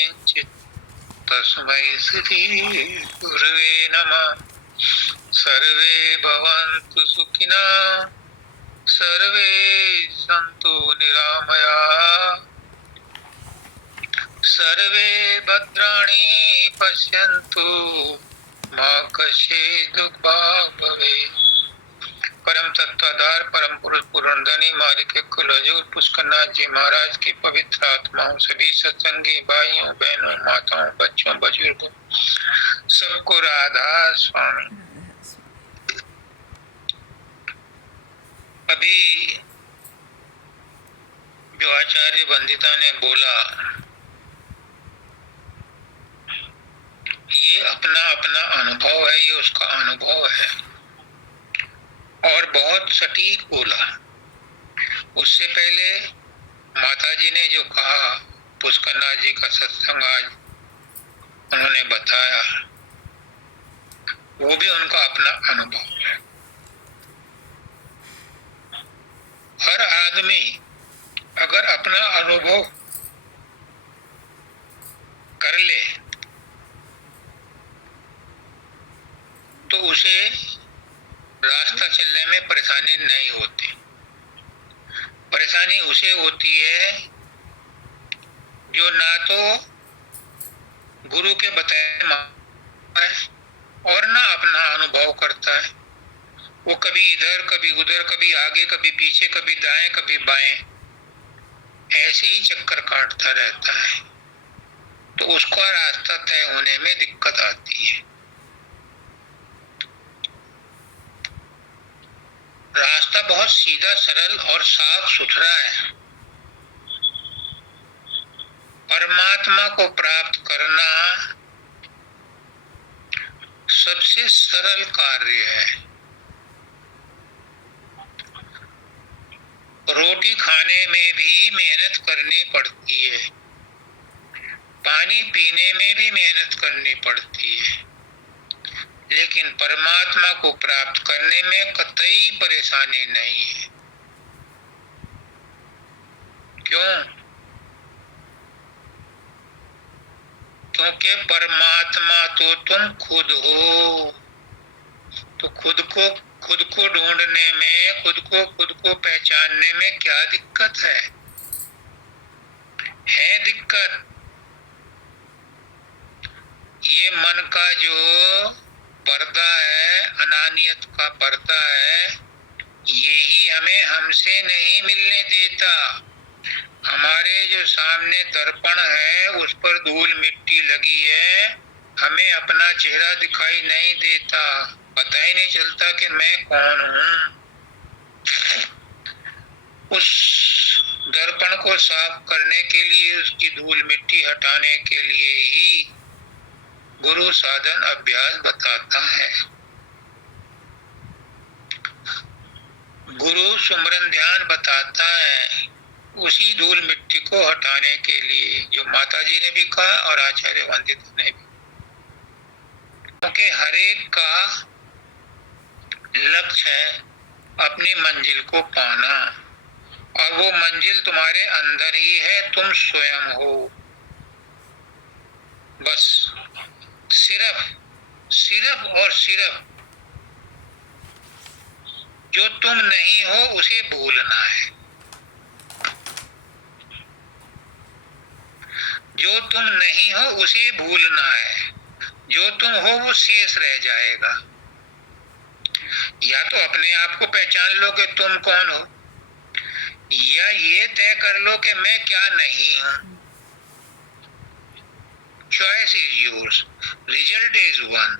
किंचित् तस्मै श्री गुरवे नमः। सर्वे भवन्तु सुखिनः, सर्वे सन्तु निरामयाः, सर्वे भद्राणि पश्यन्तु मा कश्चित् दुःखभाग् भवेत्। परम तत्वाधार परम पुरुष पुरंदनी मालिक कुलजूर पुष्करनाथ जी महाराज की पवित्र आत्माओं, सभी सत्संगी भाइयों बहनों माताओं बच्चों बुजुर्गों सबको राधा स्वामी। अभी जो आचार्य वंदिता ने बोला, ये अपना अपना अनुभव है, ये उसका अनुभव है और बहुत सटीक बोला। उससे पहले माताजी ने जो कहा, पुष्करनाथ जी का सत्संग आज उन्होंने बताया, वो भी उनका अपना अनुभव है। हर आदमी अगर अपना अनुभव कर ले तो उसे रास्ता चलने में परेशानी नहीं होती। परेशानी उसे होती है जो ना तो गुरु के बताए मानता है और ना अपना अनुभव करता है। वो कभी इधर कभी उधर, कभी आगे कभी पीछे, कभी दाएं कभी बाएं, ऐसे ही चक्कर काटता रहता है, तो उसका रास्ता तय होने में दिक्कत आती है। रास्ता बहुत सीधा सरल और साफ सुथरा है। परमात्मा को प्राप्त करना सबसे सरल कार्य है। रोटी खाने में भी मेहनत करनी पड़ती है, पानी पीने में भी मेहनत करनी पड़ती है, लेकिन परमात्मा को प्राप्त करने में कतई परेशानी नहीं है। क्यों? क्योंकि परमात्मा तो तुम खुद हो। तो खुद को ढूंढने में, खुद को पहचानने में क्या दिक्कत है? दिक्कत ये मन का जो पर्दा है, अनानियत का पर्दा है, यही हमें हमसे नहीं मिलने देता। हमारे जो सामने दर्पण है उस पर धूल मिट्टी लगी है, हमें अपना चेहरा दिखाई नहीं देता, पता ही नहीं चलता कि मैं कौन हूँ। उस दर्पण को साफ करने के लिए, उसकी धूल मिट्टी हटाने के लिए ही गुरु साधन अभ्यास बताता है। गुरु सुमरन ध्यान बताता है, उसी धूल मिट्टी को हटाने के लिए, जो माता जी ने भी कहा और आचार्य वंदिता ने भी। क्योंकि हर एक का लक्ष्य है अपनी मंजिल को पाना, और वो मंजिल तुम्हारे अंदर ही है, तुम स्वयं हो। बस सिर्फ और सिर्फ जो तुम नहीं हो उसे भूलना है। जो तुम नहीं हो उसे भूलना है, जो तुम हो वो शेष रह जाएगा। या तो अपने आप को पहचान लो कि तुम कौन हो, या ये तय कर लो कि मैं क्या नहीं हूं। Choice is yours, result is one.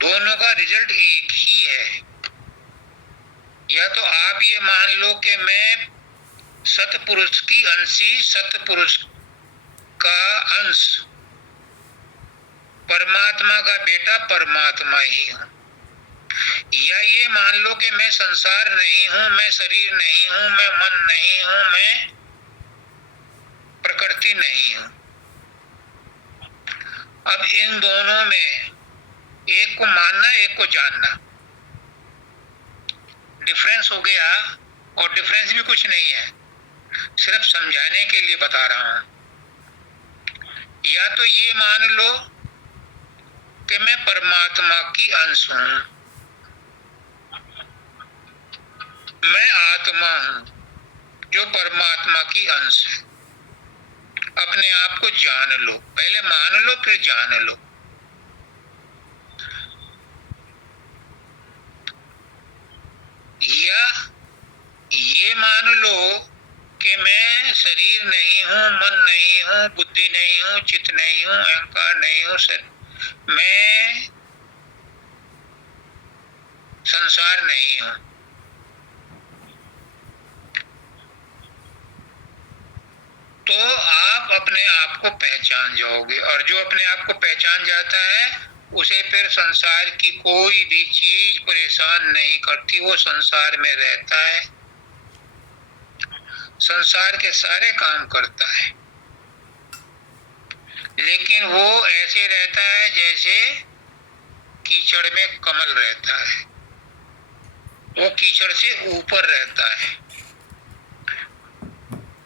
दोनों का रिजल्ट एक ही है। या तो आप ये मान लो कि मैं सतपुरुष की अंशी, सतपुरुष का अंश, परमात्मा का बेटा परमात्मा ही हूं। या ये मान लो कि मैं संसार नहीं हूं, मैं शरीर नहीं हूं, मैं मन नहीं हूं, मैं प्रकृति नहीं हूं। अब इन दोनों में एक को मानना, एक को जानना, डिफरेंस हो गया। और डिफरेंस भी कुछ नहीं है, सिर्फ समझाने के लिए बता रहा हूं। या तो ये मान लो कि मैं परमात्मा की अंश हूं, मैं आत्मा हूं जो परमात्मा की अंश है। अपने आप को जान लो, पहले मान लो फिर जान लो। या ये मान लो कि मैं शरीर नहीं हूं, मन नहीं हूं, बुद्धि नहीं हूं, चित्त नहीं हूं, अहंकार नहीं हूं, मैं संसार नहीं हूं। तो आप अपने आप को पहचान जाओगे, और जो अपने आप को पहचान जाता है उसे फिर संसार की कोई भी चीज परेशान नहीं करती। वो संसार में रहता है, संसार के सारे काम करता है, लेकिन वो ऐसे रहता है जैसे कीचड़ में कमल रहता है। वो कीचड़ से ऊपर रहता है।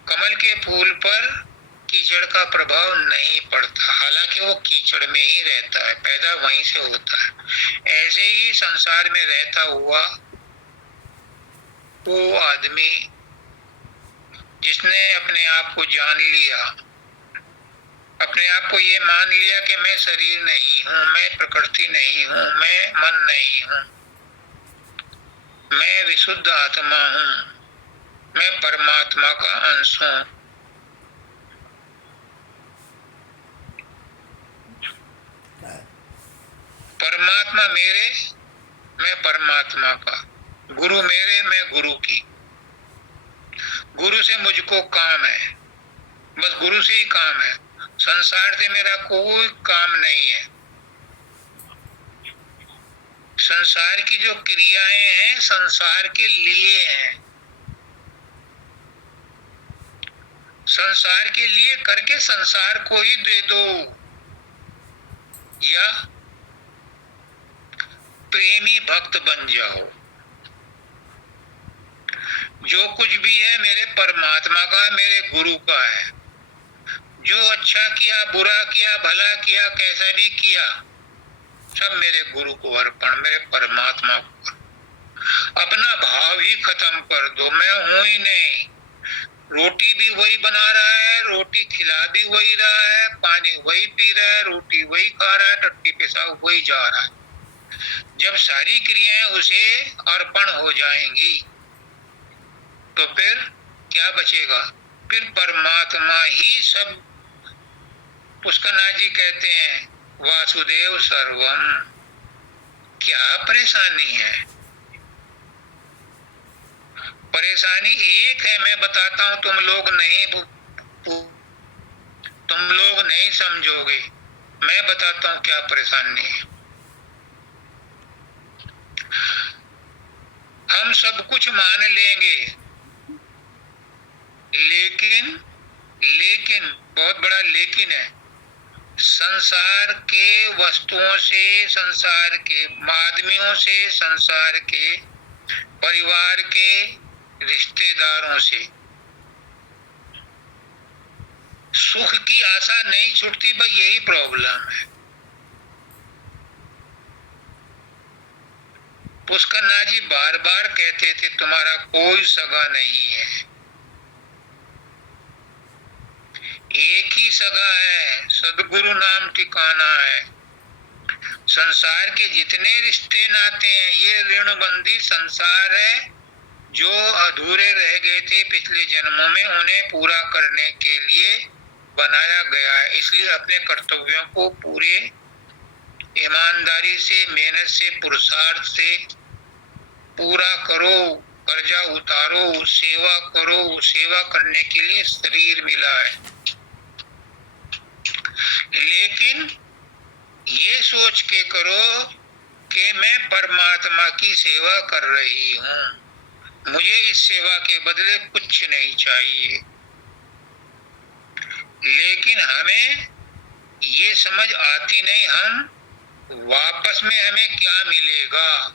कमल के फूल पर कीचड़ का प्रभाव नहीं पड़ता, हालांकि वो कीचड़ में ही रहता है, पैदा वहीं से होता है। ऐसे ही संसार में रहता हुआ वो आदमी जिसने अपने आप को जान लिया, अपने आप को ये मान लिया कि मैं शरीर नहीं हूं, मैं प्रकृति नहीं हूं, मैं मन नहीं हूं, मैं विशुद्ध आत्मा हूं, मैं परमात्मा का अंश हूं। परमात्मा मेरे, मैं परमात्मा का, गुरु मेरे, मैं गुरु की। गुरु से मुझको काम है, बस गुरु से ही काम है, संसार से मेरा कोई काम नहीं है। संसार की जो क्रियाएं हैं संसार के लिए हैं, संसार के लिए करके संसार को ही दे दो, या प्रेमी भक्त बन जाओ। जो कुछ भी है मेरे परमात्मा का, मेरे गुरु का है। जो अच्छा किया, बुरा किया, भला किया, कैसा भी किया, सब मेरे गुरु को अर्पण, मेरे परमात्मा को। अपना भाव ही खत्म कर दो, मैं हूं ही नहीं। रोटी भी वही बना रहा है, रोटी खिला भी वही रहा है, पानी वही पी रहा है, रोटी वही खा रहा है, टट्टी पेशाब वही जा रहा है। जब सारी क्रियाएं उसे अर्पण हो जाएंगी तो फिर क्या बचेगा? फिर परमात्मा ही सब। पुष्करनाथ जी कहते हैं वासुदेव सर्वम। क्या परेशानी है? परेशानी एक है, मैं बताता हूं, तुम लोग नहीं समझोगे। मैं बताता हूं क्या परेशानी है। हम सब कुछ मान लेंगे, लेकिन बहुत बड़ा लेकिन है, संसार के वस्तुओं से, संसार के आदमियों से, संसार के परिवार के रिश्तेदारों से सुख की आशा नहीं छूटती। भाई यही प्रॉब्लम है। पुष्करनाथ जी बार बार कहते थे तुम्हारा कोई सगा नहीं है, एक ही सगा है, सदगुरु नाम ठिकाना है। संसार के जितने रिश्ते नाते हैं ये ऋणबंदी संसार है, जो अधूरे रह गए थे पिछले जन्मों में, उन्हें पूरा करने के लिए बनाया गया है। इसलिए अपने कर्तव्यों को पूरे ईमानदारी से, मेहनत से, पुरुषार्थ से पूरा करो, कर्जा उतारो, सेवा करो। सेवा करने के लिए शरीर मिला है, लेकिन ये सोच के करो कि मैं परमात्मा की सेवा कर रही हूं, मुझे इस सेवा के बदले कुछ नहीं चाहिए। लेकिन हमें ये समझ आती नहीं, हम वापस में हमें क्या मिलेगा।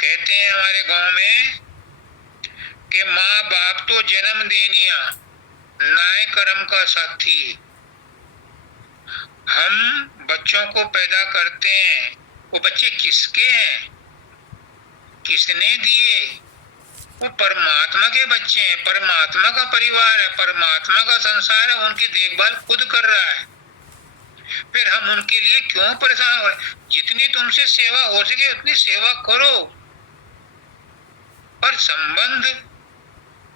कहते हैं हमारे गांव में कि माँ बाप तो जन्म देनिया, न्याय कर्म का साथी। हम बच्चों को पैदा करते हैं, वो बच्चे किसके हैं, किसने दिए? वो परमात्मा के बच्चे हैं, परमात्मा का परिवार है, परमात्मा का संसार है, उनकी देखभाल खुद कर रहा है। फिर हम उनके लिए क्यों परेशान हो? जितनी तुमसे सेवा हो सके उतनी सेवा करो, और संबंध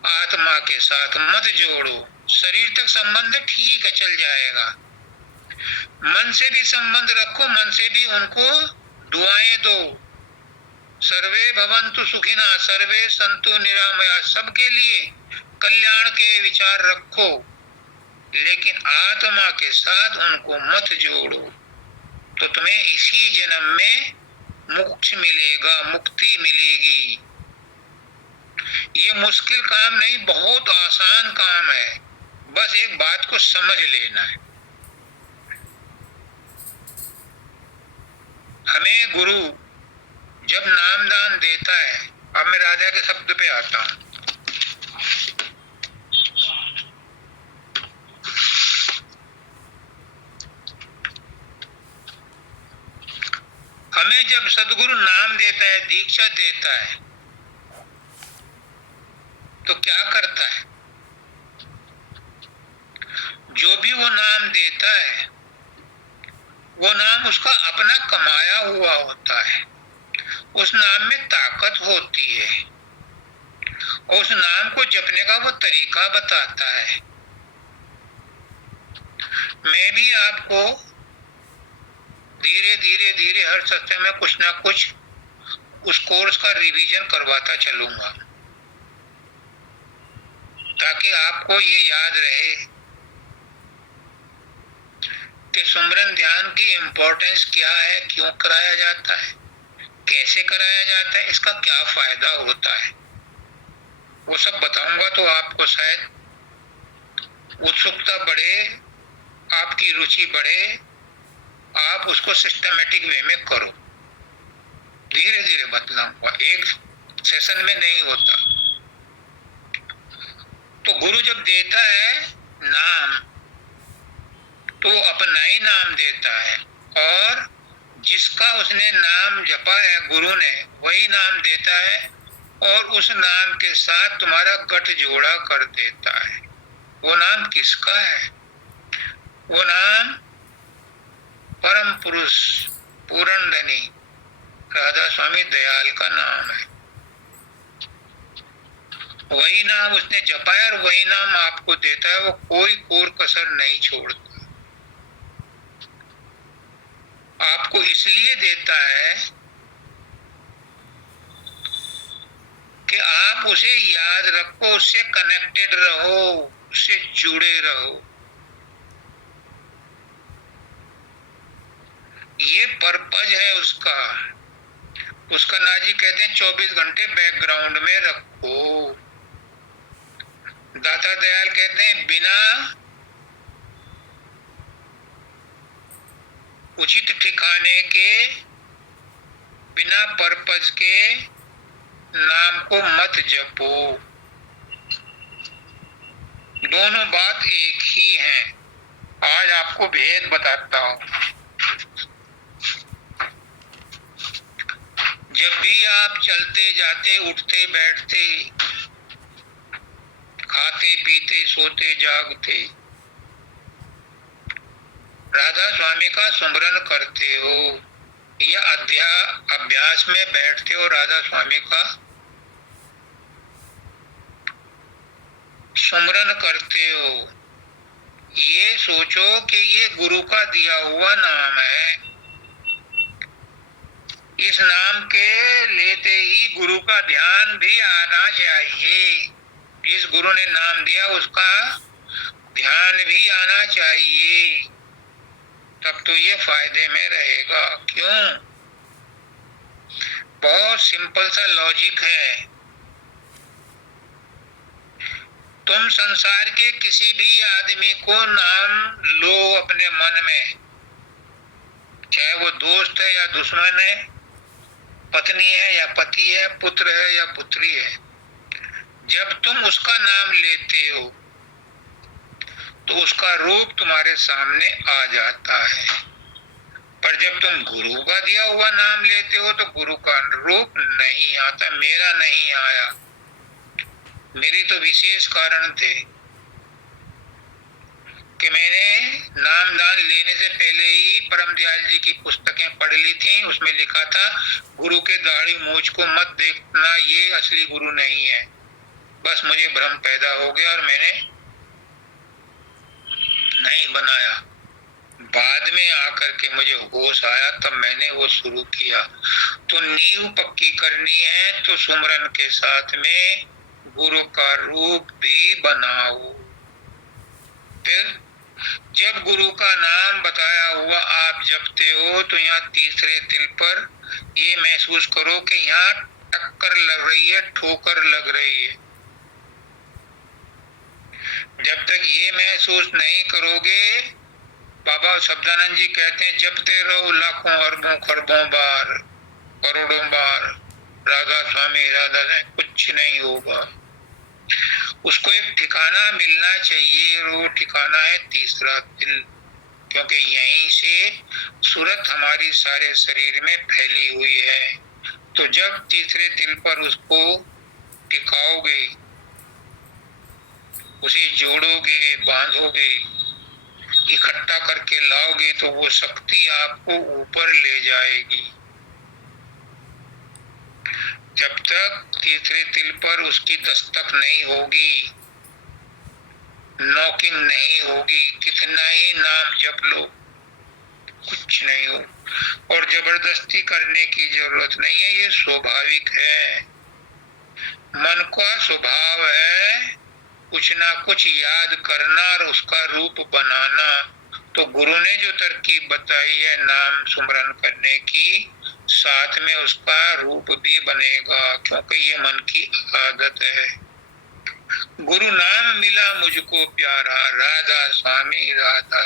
आत्मा के साथ मत जोड़ो। शरीर तक संबंध ठीक है, चल जाएगा। मन से भी संबंध रखो, मन से भी उनको दुआएं दो। सर्वे भवन्तु सुखिना, सर्वे सन्तु निरामया, सबके लिए कल्याण के विचार रखो, लेकिन आत्मा के साथ उनको मत जोड़ो। तो तुम्हें इसी जन्म में मोक्ष मिलेगा, मुक्ति मिलेगी। ये मुश्किल काम नहीं, बहुत आसान काम है, बस एक बात को समझ लेना है। हमें गुरु जब नामदान देता है, अब मैं राजा के शब्द पे आता हूं, हमें जब सदगुरु नाम देता है, दीक्षा देता है, तो क्या करता है? जो भी वो नाम देता है, वो नाम उसका अपना कमाया हुआ होता है। उस नाम में ताकत होती है, और उस नाम को जपने का वो तरीका बताता है। मैं भी आपको धीरे धीरे धीरे हर सत्संग में कुछ ना कुछ उस कोर्स का रिवीजन करवाता चलूंगा, ताकि आपको ये याद रहे कि सुमरन ध्यान की इम्पोर्टेंस क्या है, क्यों कराया जाता है, कैसे कराया जाता है, इसका क्या फायदा होता है। वो सब बताऊंगा तो आपको शायद उत्सुकता बढ़े, आपकी रुचि बढ़े, आप उसको सिस्टमेटिक वे में करो। धीरे धीरे बतलाऊंगा, एक सेशन में नहीं होता। तो गुरु जब देता है नाम, तो अपना ही नाम देता है, और जिसका उसने नाम जपा है गुरु ने, वही नाम देता है, और उस नाम के साथ तुम्हारा गठजोड़ा कर देता है। वो नाम किसका है? वो नाम परम पुरुष पूर्ण धनी राधा स्वामी दयाल का नाम है। वही नाम उसने जपा है और वही नाम आपको देता है, वो कोई कोर कसर नहीं छोड़ता। आपको इसलिए देता है कि आप उसे याद रखो, उससे कनेक्टेड रहो, उससे जुड़े रहो। ये पर्पज है उसका। उसका नाजी कहते हैं 24 घंटे बैकग्राउंड में रखो। दाता दयाल कहते हैं बिना उचित ठिकाने के, बिना पर्पज के नाम को मत जपो। दोनों बात एक ही हैं। आज आपको भेद बताता हूं। जब भी आप चलते जाते, उठते बैठते, खाते पीते, सोते जागते, राधा स्वामी का सुमरन करते हो, या अभ्यास में बैठते हो राधा स्वामी का सुमरन करते हो, ये सोचो कि ये गुरु का दिया हुआ नाम है। इस नाम के लेते ही गुरु का ध्यान भी आना चाहिए। जिस गुरु ने नाम दिया उसका ध्यान भी आना चाहिए, तब तो ये फायदे में रहेगा। क्यों? बहुत सिंपल सा लॉजिक है। तुम संसार के किसी भी आदमी को नाम लो अपने मन में, चाहे वो दोस्त है या दुश्मन है, पत्नी है या पति है, पुत्र है या पुत्री है, जब तुम उसका नाम लेते हो तो उसका रूप तुम्हारे सामने आ जाता है। पर जब तुम गुरु का दिया हुआ नाम लेते हो तो गुरु का रूप नहीं आता। मेरा नहीं आया, मेरी तो विशेष कारण थे कि मैंने नामदान लेने से पहले ही परम दयाल जी की पुस्तकें पढ़ ली थी। उसमें लिखा था गुरु के दाढ़ी मूंछ को मत देखना, ये असली गुरु नहीं है। बस मुझे भ्रम पैदा हो गया और मैंने नहीं बनाया। बाद में आकर के मुझे होश आया, तब मैंने वो शुरू किया। तो नींव पक्की करनी है तो सुमरन के साथ में गुरु का रूप भी बनाओ। फिर जब गुरु का नाम बताया हुआ आप जपते हो तो यहाँ तीसरे तिल पर ये महसूस करो कि यहाँ टक्कर लग रही है, ठोकर लग रही है। जब तक ये महसूस नहीं करोगे, बाबा शब्दानंद जी कहते हैं जपते रहो लाखों अरबों खरबों बार, करोड़ों बार राधा स्वामी राधा, कुछ नहीं होगा। उसको एक ठिकाना मिलना चाहिए, वो ठिकाना है तीसरा तिल, क्योंकि यहीं से सूरत हमारी सारे शरीर में फैली हुई है। तो जब तीसरे तिल पर उसको टिकाओगे, उसे जोड़ोगे, बांधोगे, इकट्ठा करके लाओगे तो वो शक्ति आपको ऊपर ले जाएगी। जब तक तीसरे तिल पर उसकी दस्तक नहीं होगी, नॉकिंग नहीं होगी, कितना ही नाम जप लो, कुछ नहीं हो। और जबरदस्ती करने की जरूरत नहीं है, ये स्वाभाविक है। मन का स्वभाव है कुछ ना कुछ याद करना और उसका रूप बनाना। तो गुरु ने जो तरकीब बताई है नाम सुमरन करने की, साथ में उसका रूप भी बनेगा, क्योंकि ये मन की आदत है। गुरु नाम मिला मुझको प्यारा, राधा स्वामी राधा।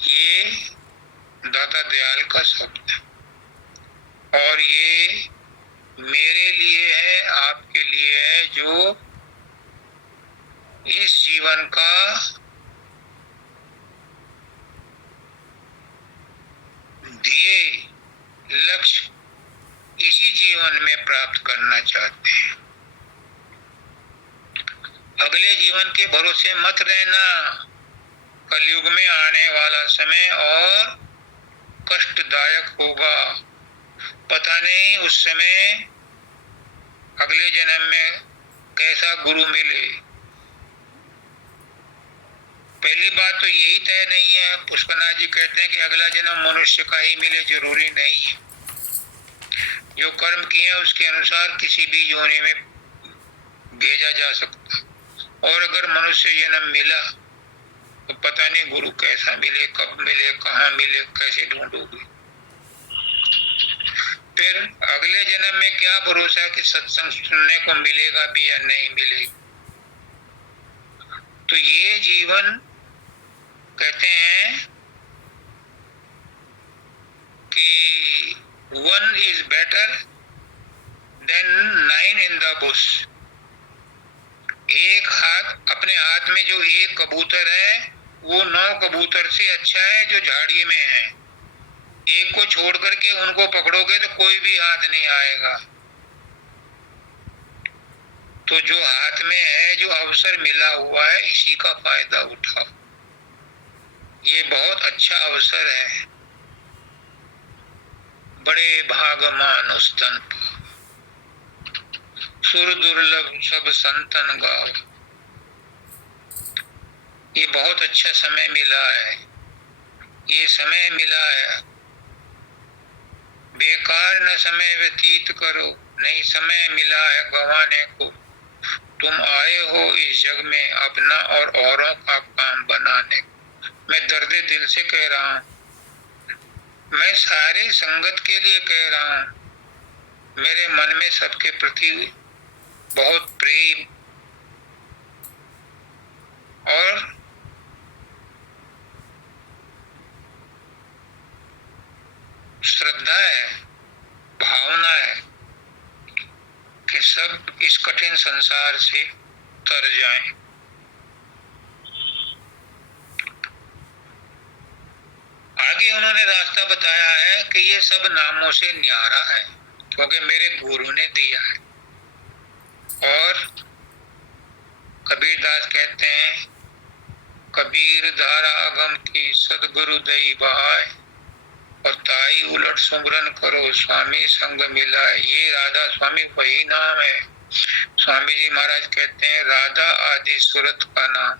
ये दाता दयाल का शब्द है और ये मेरे लिए है, आपके लिए है, जो इस जीवन का दिए लक्ष्य इसी जीवन में प्राप्त करना चाहते हैं। अगले जीवन के भरोसे मत रहना। कलयुग में आने वाला समय और कष्टदायक होगा। पता नहीं उस समय अगले जन्म में कैसा गुरु मिले। पहली बात तो यही तय नहीं है, पुष्पनाथ जी कहते हैं कि अगला जन्म मनुष्य का ही मिले, जरूरी नहीं है। जो कर्म किए उसके अनुसार किसी भी योनि में भेजा जा सकता। और अगर मनुष्य जन्म मिला तो पता नहीं गुरु कैसा मिले, कब मिले, कहाँ मिले, कैसे ढूंढोगे। फिर अगले जन्म में क्या भरोसा कि सत्संग सुनने को मिलेगा भी या नहीं मिलेगा। तो ये जीवन कहते हैं कि 1 is better than 9 in the bush। एक हाथ, अपने हाथ में जो एक कबूतर है वो 9 कबूतर से अच्छा है जो झाड़ी में है। एक को छोड़ करके उनको पकड़ोगे तो कोई भी हाथ नहीं आएगा। तो जो हाथ में है, जो अवसर मिला हुआ है, इसी का फायदा उठाओ। ये बहुत अच्छा अवसर है। बड़े भाग मानुष तन सुर दुर्लभ सब संतन गाओ। ये बहुत अच्छा समय मिला है, ये समय मिला है। बेकार न समय व्यतीत करो, नहीं समय मिला है गंवाने को। तुम आए हो इस जग में अपना और औरों का काम बनाने। मैं दर्दे दिल से कह रहा हूँ, मैं सारे संगत के लिए कह रहा हूँ। मेरे मन में सबके प्रति बहुत प्रेम और श्रद्धा है, भावना है कि सब इस कठिन संसार से तर जाएं। आगे उन्होंने रास्ता बताया है कि ये सब नामों से न्यारा है, क्योंकि मेरे गुरु ने दिया है। और कबीरदास कहते हैं, कबीर धारा अगम की सदगुरु दई बहाय, और ताई उलट सुमरन करो स्वामी संग मिलाए। ये राधा स्वामी वही नाम है। स्वामी जी महाराज कहते हैं, राधा आदि सूरत का नाम,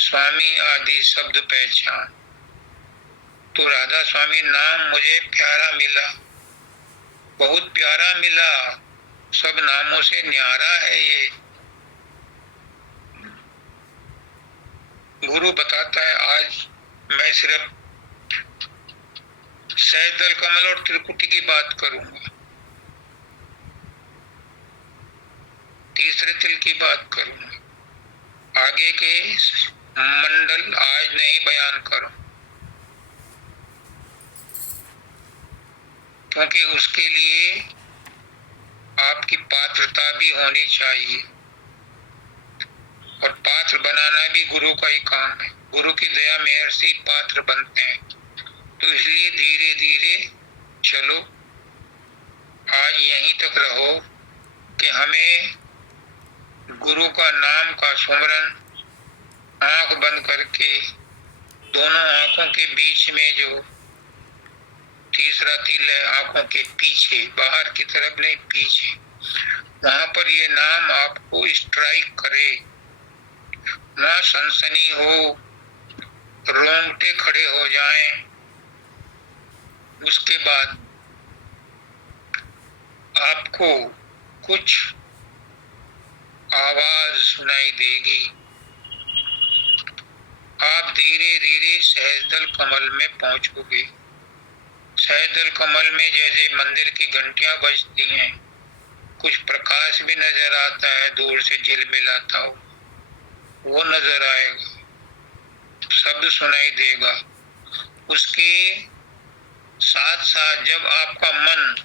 स्वामी आदि शब्द पहचान। तो राधा स्वामी नाम मुझे प्यारा मिला, बहुत प्यारा मिला, सब नामों से न्यारा है ये। गुरु बताता है, आज मैं सिर्फ सहजदल कमल और त्रिकुटी की बात करूंगा, तीसरे तिल की बात करूंगा, आगे के मंडल आज नहीं बयान करूं, क्योंकि उसके लिए आपकी पात्रता भी होनी चाहिए, और पात्र बनाना भी गुरु का ही काम है। गुरु की दया मेहर से पात्र बनते हैं। तो इसलिए धीरे धीरे चलो, आज यहीं तक रहो कि हमें गुरु का नाम का सुमरन आंख बंद करके, दोनों आंखों के बीच में जो तीसरा तिल है, आंखों के पीछे, बाहर की तरफ नहीं पीछे, वहां पर ये नाम आपको स्ट्राइक करे, वहां सनसनी हो, रोंगटे खड़े हो जाएं। उसके बाद आपको कुछ आवाज सुनाई देगी। आप धीरे धीरे सहजदल कमल में पहुंचोगे। सहजदल कमल में जैसे मंदिर की घंटियां बजती हैं, कुछ प्रकाश भी नजर आता है, दूर से झिलमिलाता हो, वो नजर आएगा, शब्द सुनाई देगा। उसके साथ साथ जब आपका मन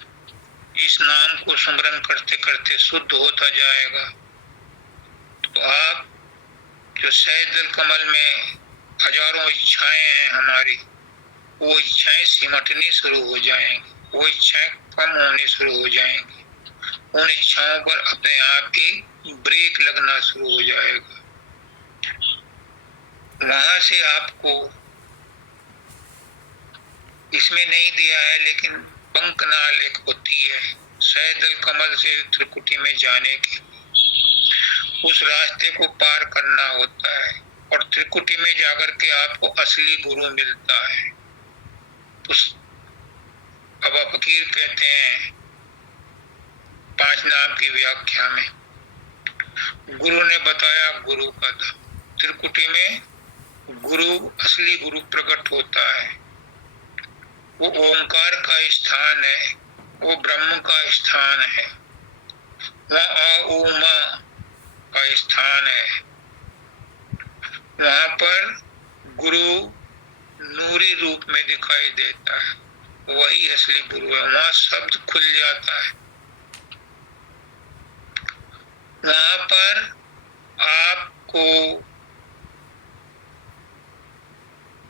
इस नाम को स्मरण करते करते शुद्ध होता जाएगा, तो आप जो सहजदल कमल में हजारों इच्छाएं हैं हमारी, वो इच्छाएं सिमटनी शुरू हो जाएंगी, वो इच्छाएं कम होनी शुरू हो जाएंगी। उन इच्छाओं पर अपने आप ही ब्रेक लगना शुरू हो जाएगा। वहां से आपको, इसमें नहीं दिया है लेकिन पंकनाल एक होती है सहजदल कमल से त्रिकुटी में जाने की, उस रास्ते को पार करना होता है, और त्रिकुटी में जाकर के आपको असली गुरु मिलता है। अब फकीर कहते हैं 5 नाम की व्याख्या में, गुरु ने बताया गुरु का धाम। त्रिकुटी में गुरु, असली गुरु प्रकट होता है। वो ओंकार का स्थान है, वो ब्रह्म का स्थान है, वहाँ उमा का स्थान है। वहां पर गुरु नूरी रूप में दिखाई देता है, वही असली गुरु है। वहां शब्द खुल जाता है, वहां पर आपको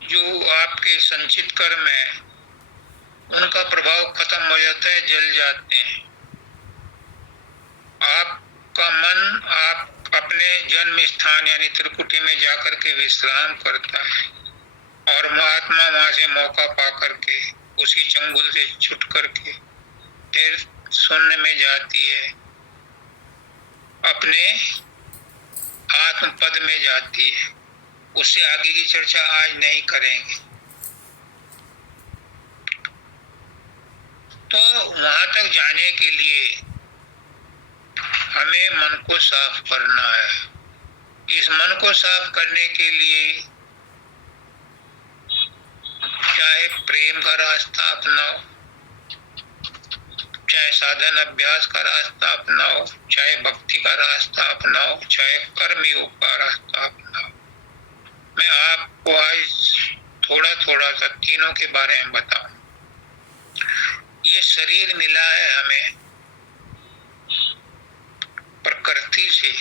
जो आपके संचित कर्म है उनका प्रभाव खत्म हो जाता है, जल जाते हैं। आपका मन आप अपने जन्म स्थान यानी त्रिकुटी में जाकर के विश्राम करता है, और महात्मा वहां से मौका पा करके उसी चंगुल से छूट करके फिर शून्य में जाती है, अपने आत्म पद में जाती है। उससे आगे की चर्चा आज नहीं करेंगे। तो वहां तक जाने के लिए हमें मन को साफ करना है। इस मन को साफ करने के लिए चाहे प्रेम का रास्ता अपनाओ, चाहे साधन अभ्यास का रास्ता अपनाओ, चाहे भक्ति का रास्ता अपनाओ, चाहे कर्म योग का रास्ता अपनाओ। मैं आपको आज थोड़ा थोड़ा सा तीनों के बारे में बताऊं। ये शरीर मिला है हमें प्रकृति से,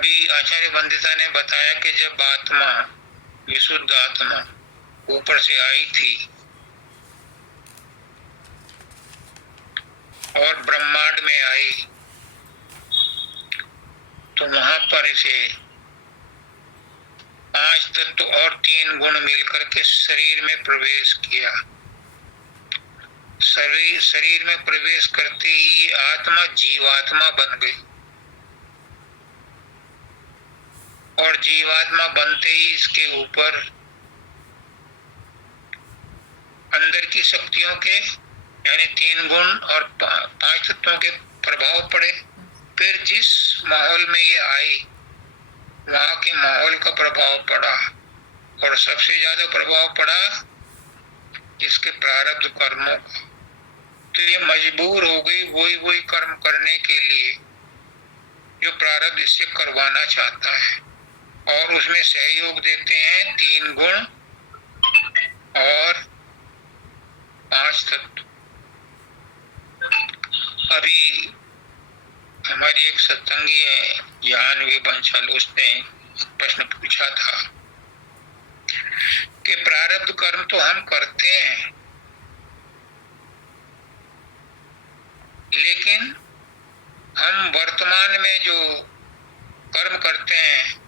अभी आचार्य वंदिता ने बताया कि जब आत्मा, विशुद्ध आत्मा ऊपर से आई थी और ब्रह्मांड में आई, तो वहां पर इसे 5 तत्व और 3 गुण मिलकर के शरीर में प्रवेश किया। शरीर में प्रवेश करते ही आत्मा जीवात्मा बन गई, और जीवात्मा बनते ही इसके ऊपर अंदर की शक्तियों के यानी 3 गुण और 5 तत्वों के प्रभाव पड़े। फिर जिस माहौल में ये आई वहां के माहौल का प्रभाव पड़ा, और सबसे ज्यादा प्रभाव पड़ा इसके प्रारब्ध कर्मों का। तो ये मजबूर हो गई वही कर्म करने के लिए जो प्रारब्ध इससे करवाना चाहता है, और उसमें सहयोग देते हैं 3 गुण और 5 तत्व। अभी हमारी एक सत्संगी है जानवी बंसल, उसने प्रश्न पूछा था कि प्रारब्ध कर्म तो हम करते हैं, लेकिन हम वर्तमान में जो कर्म करते हैं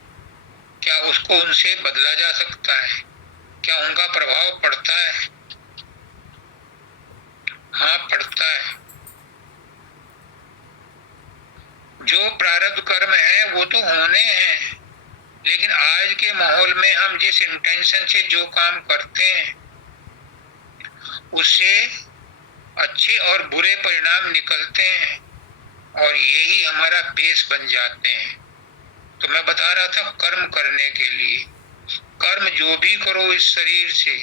क्या उसको उनसे बदला जा सकता है? क्या उनका प्रभाव पड़ता है? हाँ, पड़ता है। जो प्रारब्ध कर्म है वो तो होने हैं, लेकिन आज के माहौल में हम जिस इंटेंशन से जो काम करते हैं उससे अच्छे और बुरे परिणाम निकलते हैं, और यही हमारा बेस बन जाते हैं। तो मैं बता रहा था कर्म करने के लिए, कर्म जो भी करो इस शरीर से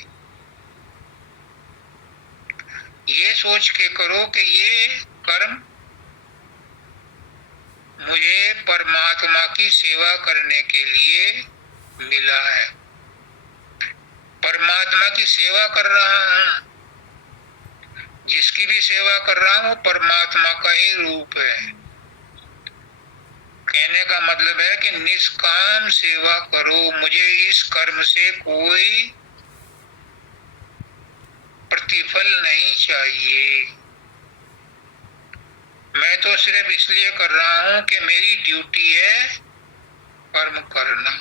ये सोच के करो कि ये कर्म मुझे परमात्मा की सेवा करने के लिए मिला है। परमात्मा की सेवा कर रहा हूं, जिसकी भी सेवा कर रहा हूं परमात्मा का ही रूप है। कहने का मतलब है कि निष्काम सेवा करो, मुझे इस कर्म से कोई प्रतिफल नहीं चाहिए। मैं तो सिर्फ इसलिए कर रहा हूं कि मेरी ड्यूटी है कर्म करना।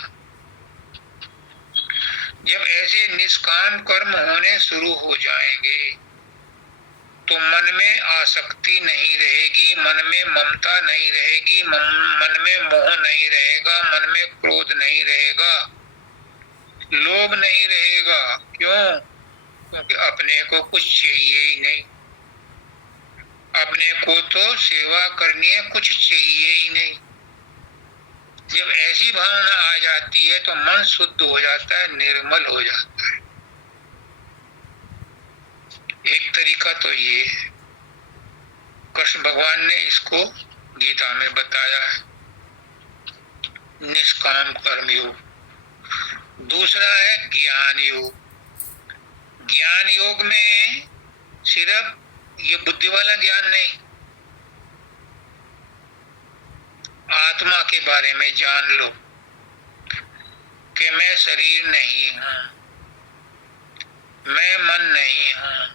जब ऐसे निष्काम कर्म होने शुरू हो जाएंगे तो मन में आसक्ति नहीं रहेगी, मन में ममता नहीं रहेगी, मन में मोह नहीं रहेगा, मन में क्रोध नहीं रहेगा, लोभ नहीं रहेगा। क्यों? क्योंकि अपने को कुछ चाहिए ही नहीं। अपने को तो सेवा करनी है, कुछ चाहिए ही नहीं। जब ऐसी भावना आ जाती है तो मन शुद्ध हो जाता है, निर्मल हो जाता है। एक तरीका तो ये है, कृष्ण भगवान ने इसको गीता में बताया है, निष्काम कर्म योग। दूसरा है ज्ञान योग। ज्ञान योग में सिर्फ ये बुद्धि वाला ज्ञान नहीं, आत्मा के बारे में जान लो कि मैं शरीर नहीं हूं, मैं मन नहीं हूं,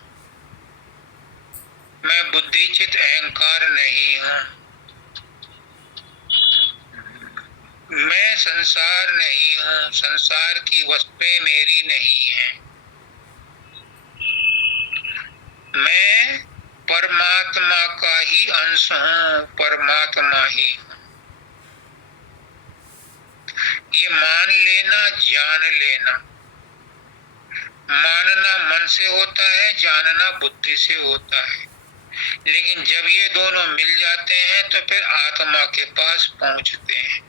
मैं बुद्धि चित्त अहंकार नहीं हूं, मैं संसार नहीं हूं, संसार की वस्तुएं मेरी नहीं हैं, मैं परमात्मा का ही अंश हूं, परमात्मा ही हूं। ये मान लेना, जान लेना। मानना मन से होता है, जानना बुद्धि से होता है, लेकिन जब ये दोनों मिल जाते हैं तो फिर आत्मा के पास पहुंचते हैं।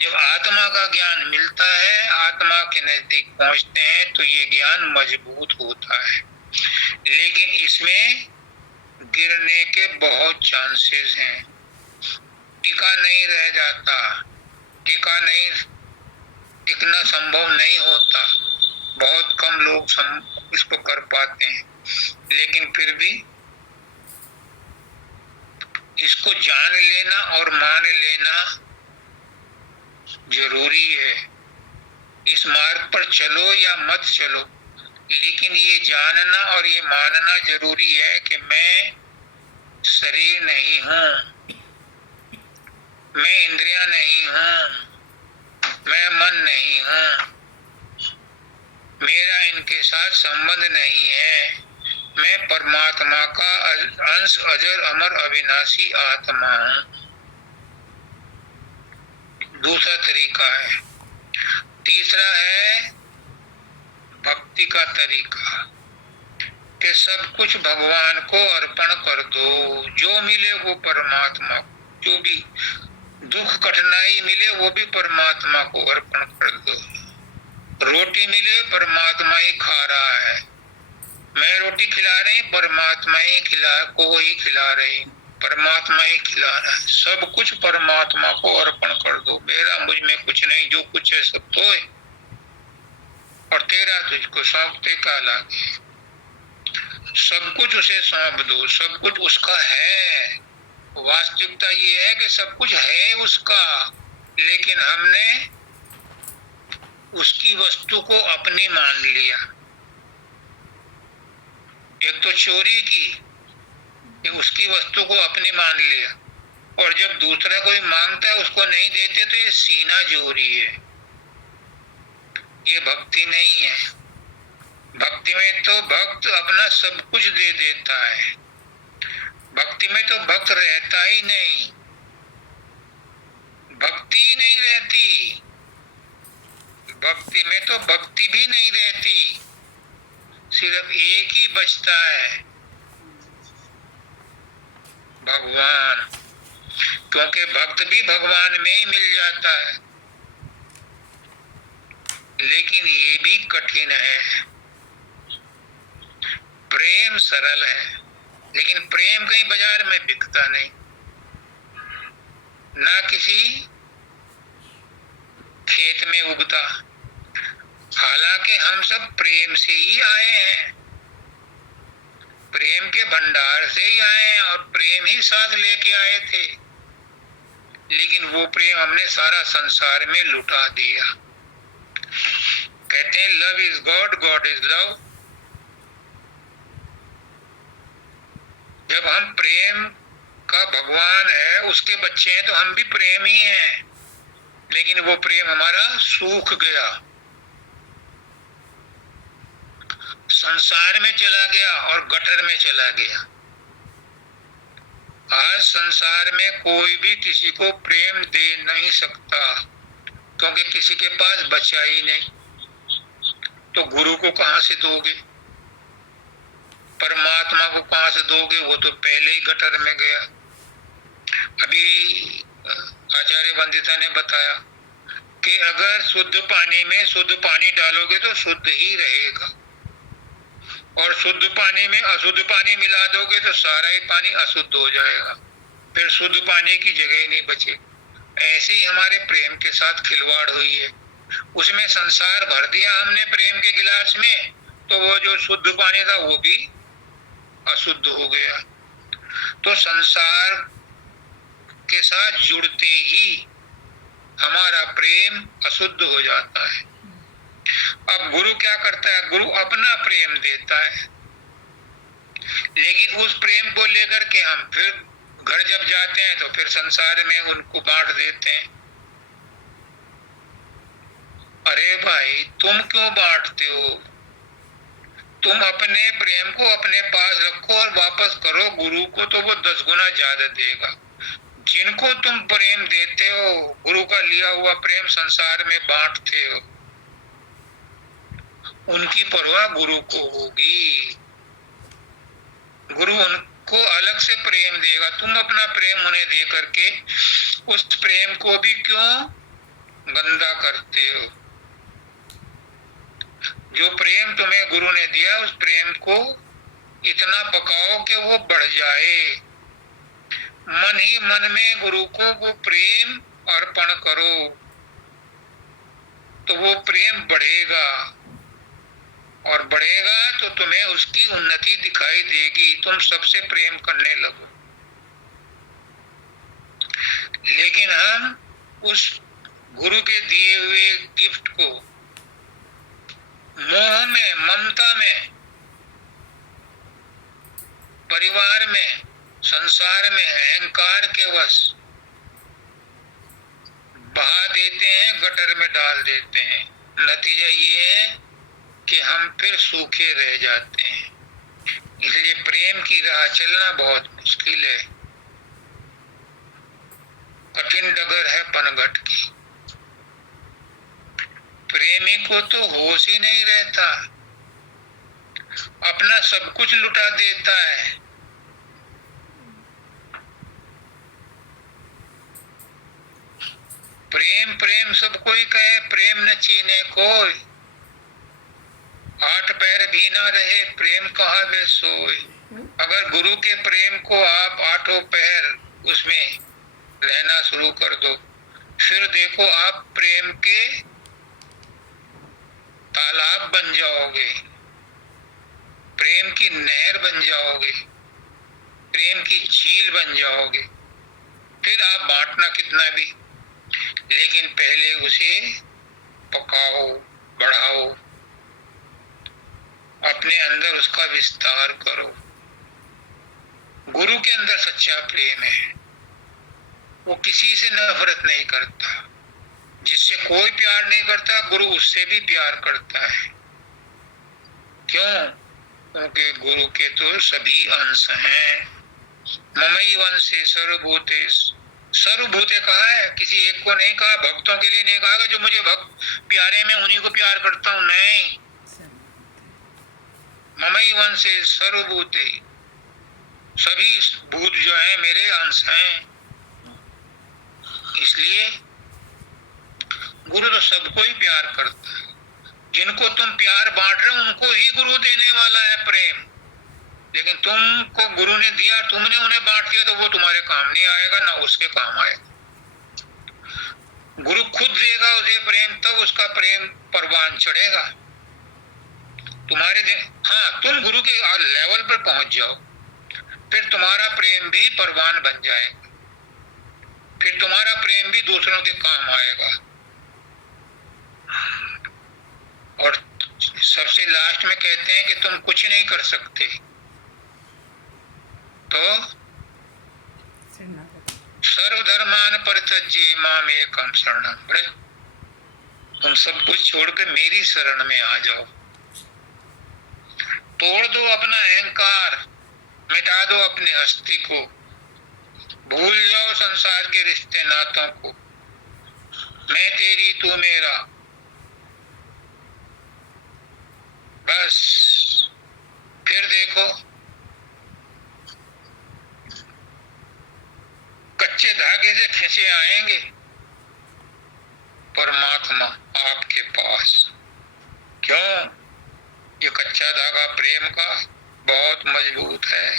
जब आत्मा का ज्ञान मिलता है, आत्मा के नजदीक पहुंचते हैं तो ये ज्ञान मजबूत होता है, लेकिन इसमें गिरने के बहुत चांसेस हैं। टिका नहीं रह जाता, टिकना संभव नहीं होता। बहुत कम लोग इसको कर पाते हैं, लेकिन फिर भी इसको जान लेना और मान लेना जरूरी है। इस मार्ग पर चलो या मत चलो, लेकिन ये जानना और ये मानना जरूरी है कि मैं शरीर नहीं हूं, मैं इंद्रियां नहीं हूं, मैं मन नहीं हूं, मेरा इनके साथ संबंध नहीं है, मैं परमात्मा का अंश, अजर अमर अविनाशी आत्मा हूं। दूसरा तरीका है। तीसरा है भक्ति का तरीका, कि सब कुछ भगवान को अर्पण कर दो, जो मिले वो परमात्मा, जो भी दुख कठिनाई मिले वो भी परमात्मा को अर्पण कर दो। रोटी मिले परमात्मा ही खा रहा है, मैं रोटी खिला रही, परमात्मा ही खिला रही, परमात्मा ही खिला रहा है। सब कुछ परमात्मा को अर्पण कर दो। मेरा मुझ में कुछ नहीं, जो कुछ है सब तो है, और तेरा तुझको सौंपते का लागे। सब कुछ उसे सौंप दो, सब कुछ उसका है। वास्तविकता ये है कि सब कुछ है उसका, लेकिन हमने उसकी वस्तु को अपनी मान लिया। एक तो चोरी की, उसकी वस्तु को अपनी मान लिया, और जब दूसरा कोई मांगता है उसको नहीं देते तो ये सीना चोरी है, ये भक्ति नहीं है। भक्ति में तो भक्त अपना सब कुछ दे देता है, भक्ति में तो भक्त रहता ही नहीं, भक्ति ही नहीं रहती, भक्ति में तो भक्ति भी नहीं रहती, सिर्फ एक ही बचता है, भगवान। क्योंकि भक्त भी भगवान में ही मिल जाता है, लेकिन ये भी कठिन है। प्रेम सरल है, लेकिन प्रेम कहीं बाजार में बिकता नहीं, ना किसी खेत में उगता। हालांकि हम सब प्रेम से ही आए हैं, प्रेम के भंडार से ही आए हैं, और प्रेम ही साथ लेके आए थे, लेकिन वो प्रेम हमने सारा संसार में लुटा दिया। कहते हैं love is God, God is love. जब हम प्रेम का भगवान है, उसके बच्चे हैं, तो हम भी प्रेम ही हैं, लेकिन वो प्रेम हमारा सूख गया, संसार में चला गया और गटर में चला गया। आज संसार में कोई भी किसी को प्रेम दे नहीं सकता, क्योंकि किसी के पास बचा ही नहीं। तो गुरु को कहां से दोगे, परमात्मा को कहां से दोगे, वो तो पहले ही गटर में गया। अभी आचार्य वंदिता ने बताया कि अगर शुद्ध पानी में शुद्ध पानी डालोगे तो शुद्ध ही रहेगा, और शुद्ध पानी में अशुद्ध पानी मिला दोगे तो सारा ही पानी अशुद्ध हो जाएगा, फिर शुद्ध पानी की जगह ही नहीं बचे। ऐसे ही हमारे प्रेम के साथ खिलवाड़ हुई है, उसमें संसार भर दिया हमने प्रेम के गिलास में, तो वो जो शुद्ध पानी था वो भी अशुद्ध हो गया। तो संसार के साथ जुड़ते ही हमारा प्रेम अशुद्ध हो जाता है। अब गुरु क्या करता है, गुरु अपना प्रेम देता है, लेकिन उस प्रेम को लेकर के हम फिर घर जब जाते हैं तो फिर संसार में उनको बांट देते हैं। अरे भाई तुम क्यों बांटते हो, तुम अपने प्रेम को अपने पास रखो और वापस करो गुरु को, तो वो 10 गुना ज्यादा देगा। जिनको तुम प्रेम देते हो, गुरु का लिया हुआ प्रेम संसार में बांटते हो, उनकी परवाह गुरु को होगी, गुरु उनको अलग से प्रेम देगा। तुम अपना प्रेम उन्हें दे करके उस प्रेम को भी क्यों गंदा करते हो। जो प्रेम तुम्हें गुरु ने दिया, उस प्रेम को इतना पकाओ कि वो बढ़ जाए। मन ही मन में गुरु को वो प्रेम अर्पण करो, तो वो प्रेम बढ़ेगा, और बढ़ेगा तो तुम्हें उसकी उन्नति दिखाई देगी, तुम सबसे प्रेम करने लगो। लेकिन हम उस गुरु के दिए हुए गिफ्ट को मोह में, ममता में, परिवार में, संसार में अहंकार के वश बहा देते हैं, गटर में डाल देते हैं। नतीजा ये है कि हम फिर सूखे रह जाते हैं। इसलिए प्रेम की राह चलना बहुत मुश्किल है, कठिन डगर है पनघट की। प्रेमी को तो होश ही नहीं रहता, अपना सब कुछ लुटा देता है। प्रेम प्रेम सब कोई कहे, प्रेम न चीने कोई। आठ पैर भी ना रहे, प्रेम कहाँ वे सोए। अगर गुरु के प्रेम को आप आठों पैर उसमें रहना शुरू कर दो, फिर देखो आप प्रेम के तालाब बन जाओगे, प्रेम की नहर बन जाओगे, प्रेम की झील बन जाओगे। फिर आप बांटना कितना भी, लेकिन पहले उसे पकाओ, बढ़ाओ, अपने अंदर उसका विस्तार करो। गुरु के अंदर सच्चा प्रेम है, वो किसी से नफरत नहीं करता। जिससे कोई प्यार नहीं करता, गुरु उससे भी प्यार करता है। क्यों? क्योंकि गुरु के तो सभी अंश हैं। ममई वंशे सर्वभूतेष, सर्वभूते कहा है, किसी एक को नहीं कहा, भक्तों के लिए नहीं कहा जो मुझे भक्त प्यारे में उन्हीं को प्यार करता हूं, नहीं। ममई वंशे सर्वभूते, सभी भूत जो हैं मेरे अंश हैं। इसलिए गुरु तो सबको ही प्यार करता है। जिनको तुम प्यार बांट रहे हो उनको ही गुरु देने वाला है प्रेम। लेकिन तुमको गुरु ने दिया, तुमने उन्हें बांट दिया, तो वो तुम्हारे काम नहीं आएगा, ना उसके काम आएगा। गुरु खुद देगा उसे प्रेम, तब उसका प्रेम परवान चढ़ेगा तुम्हारे दे। हाँ, तुम गुरु के लेवल पर पहुंच जाओ, फिर तुम्हारा प्रेम भी परवान बन जाएगा, फिर तुम्हारा प्रेम भी दूसरों के काम आएगा। और सबसे लास्ट में कहते हैं कि तुम कुछ नहीं कर सकते, तो सर्वधर्मान परित्यज्य माम एकम शरणम व्रज, तुम सब कुछ छोड़कर मेरी शरण में आ जाओ। तोड़ दो अपना अहंकार, मिटा दो अपनी हस्ती को, भूल जाओ संसार के रिश्ते नातों को। मैं तेरी तू मेरा, बस। फिर देखो कच्चे धागे से खींचे आएंगे परमात्मा आपके पास। क्यों? ये कच्चा धागा प्रेम का बहुत मजबूत है।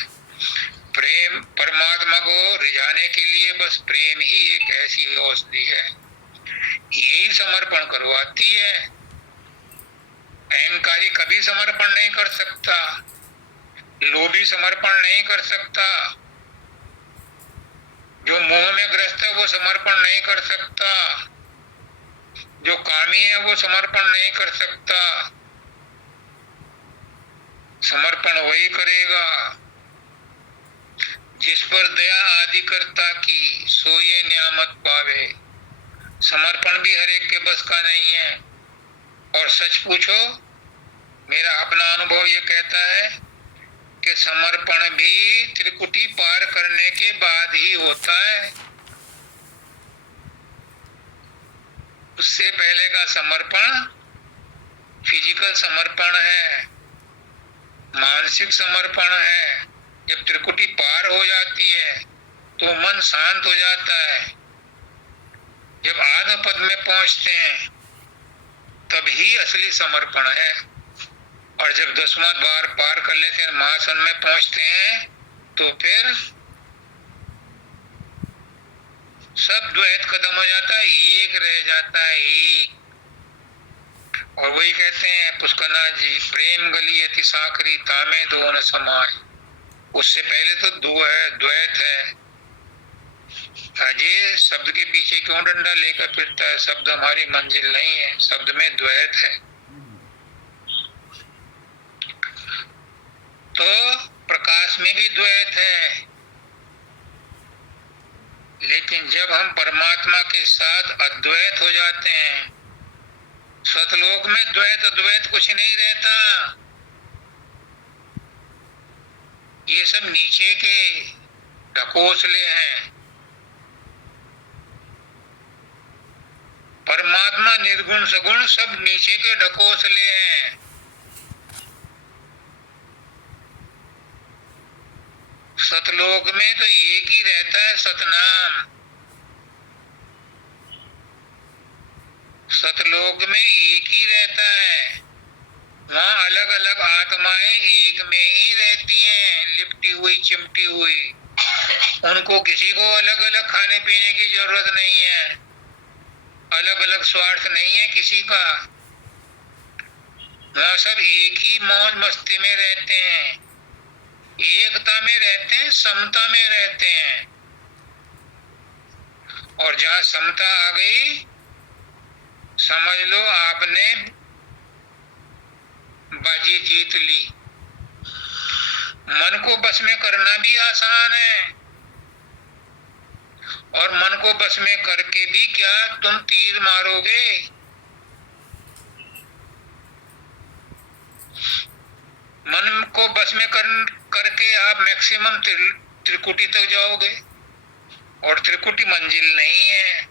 प्रेम परमात्मा को रिझाने के लिए बस प्रेम ही एक ऐसी औषधि है, यही समर्पण करवाती है। अहंकारी कभी समर्पण नहीं कर सकता, लोभी समर्पण नहीं कर सकता, जो मोह में ग्रस्त है वो समर्पण नहीं कर सकता, जो कामी है वो समर्पण नहीं कर सकता। समर्पण वही करेगा जिस पर दया आदि करता की, सो ये नियामत पावे। समर्पण भी हर एक के बस का नहीं है। और सच पूछो, मेरा अपना अनुभव ये कहता है कि समर्पण भी त्रिकुटी पार करने के बाद ही होता है। उससे पहले का समर्पण फिजिकल समर्पण है, मानसिक समर्पण है। जब त्रिकुटी पार हो जाती है तो मन शांत हो जाता है। जब आत्म पद में पहुंचते हैं तभी असली समर्पण है। और जब 10वां द्वार पार कर लेते हैं, महासन में पहुंचते हैं, तो फिर सब द्वैत खत्म हो जाता है, एक रह जाता है, एक। और वही कहते हैं पुष्करनाथ जी, प्रेम गली अति साकरी तामे दो न समाय। उससे पहले तो दो है, द्वैत है। अजय शब्द के पीछे क्यों डंडा लेकर फिरता है? शब्द हमारी मंजिल नहीं है, शब्द में द्वैत है। तो प्रकाश में भी द्वैत है, लेकिन जब हम परमात्मा के साथ अद्वैत हो जाते हैं, सतलोक में द्वैत अद्वैत कुछ नहीं रहता। ये सब नीचे के ढकोसले हैं। परमात्मा निर्गुण सगुण सब नीचे के ढकोसले हैं। सतलोक में तो एक ही रहता है, सतनाम। सतलोक में एक ही रहता है। वहाँ अलग अलग आत्माएं एक में ही रहती हैं, लिपटी हुई चिमटी हुई। उनको किसी को अलग अलग खाने पीने की जरूरत नहीं है, अलग अलग स्वार्थ नहीं है किसी का। वहाँ सब एक ही मौज मस्ती में रहते हैं, एकता में रहते हैं, समता में रहते हैं। और जहाँ समता आ गई, समझ लो आपने बाजी जीत ली। मन को बस में करना भी आसान है, और मन को बस में करके भी क्या तुम तीर मारोगे? मन को बस में करके आप मैक्सिमम त्रिकुटी तक जाओगे, और त्रिकुटी मंजिल नहीं है।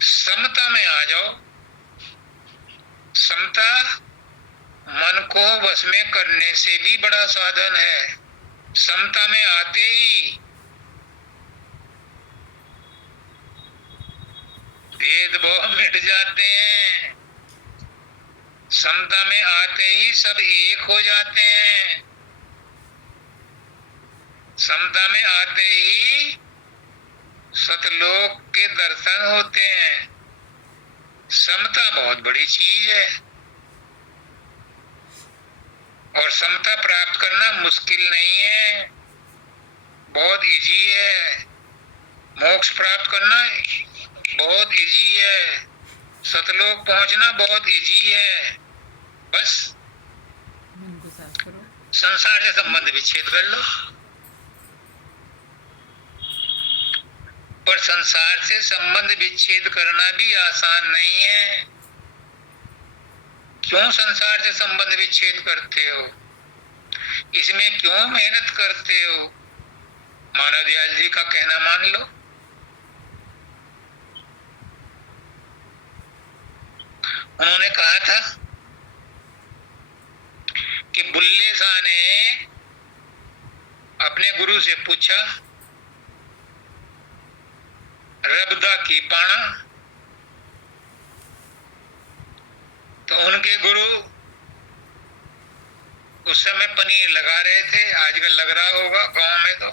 समता में आ जाओ। समता मन को वश में करने से भी बड़ा साधन है। समता में आते ही भेदभाव मिट जाते हैं। समता में आते ही सब एक हो जाते हैं। समता में आते ही सतलोक के दर्शन होते हैं। समता बहुत बड़ी चीज है, और समता प्राप्त करना मुश्किल नहीं है, बहुत इजी है। मोक्ष प्राप्त करना बहुत इजी है, सतलोक पहुंचना बहुत इजी है। बस संसार से संबंध विच्छेद कर लो। पर संसार से संबंध विच्छेद करना भी आसान नहीं है। क्यों संसार से संबंध विच्छेद करते हो? इसमें क्यों मेहनत करते हो? मानव दयाल जी का कहना मान लो। उन्होंने कहा था कि बुल्ले शाह ने अपने गुरु से पूछा, रबदा की पाना। तो उनके गुरु उस समय पनीर लगा रहे थे, आजकल लग रहा होगा गांव में, तो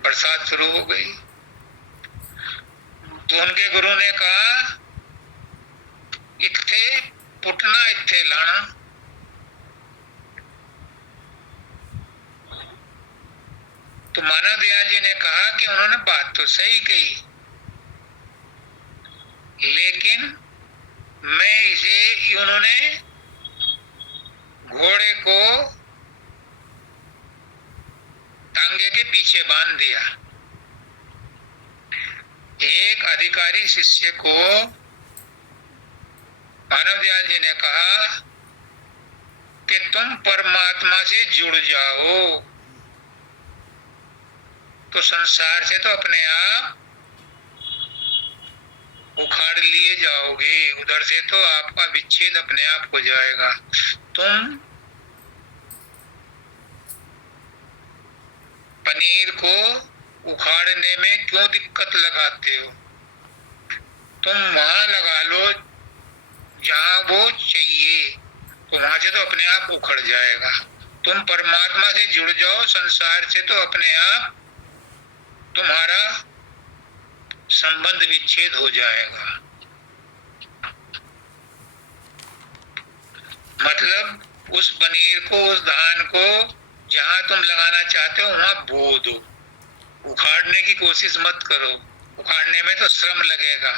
बरसात शुरू हो गई। तो उनके गुरु ने कहा, इत्थे पुटना इत्थे लाना। तो मानव दयाल जी ने कहा कि उन्होंने बात तो सही कही, लेकिन मैं इसे, उन्होंने घोड़े को टांगे के पीछे बांध दिया। एक अधिकारी शिष्य को मानव दयाल जी ने कहा कि तुम परमात्मा से जुड़ जाओ, तो संसार से तो अपने आप उखाड़ लिए जाओगे, उधर से तो आपका विच्छेद अपने आप हो जाएगा। तुम पनीर को उखाड़ने में क्यों दिक्कत लगाते हो? तुम वहां लगा लो जहां वो चाहिए, तो वहां से तो अपने आप उखड़ जाएगा। तुम परमात्मा से जुड़ जाओ, संसार से तो अपने आप तुम्हारा संबंध विच्छेद हो जाएगा। मतलब उस पनीर को, उस धान को जहां तुम लगाना चाहते हो वहां बो दो, उखाड़ने की कोशिश मत करो, उखाड़ने में तो श्रम लगेगा।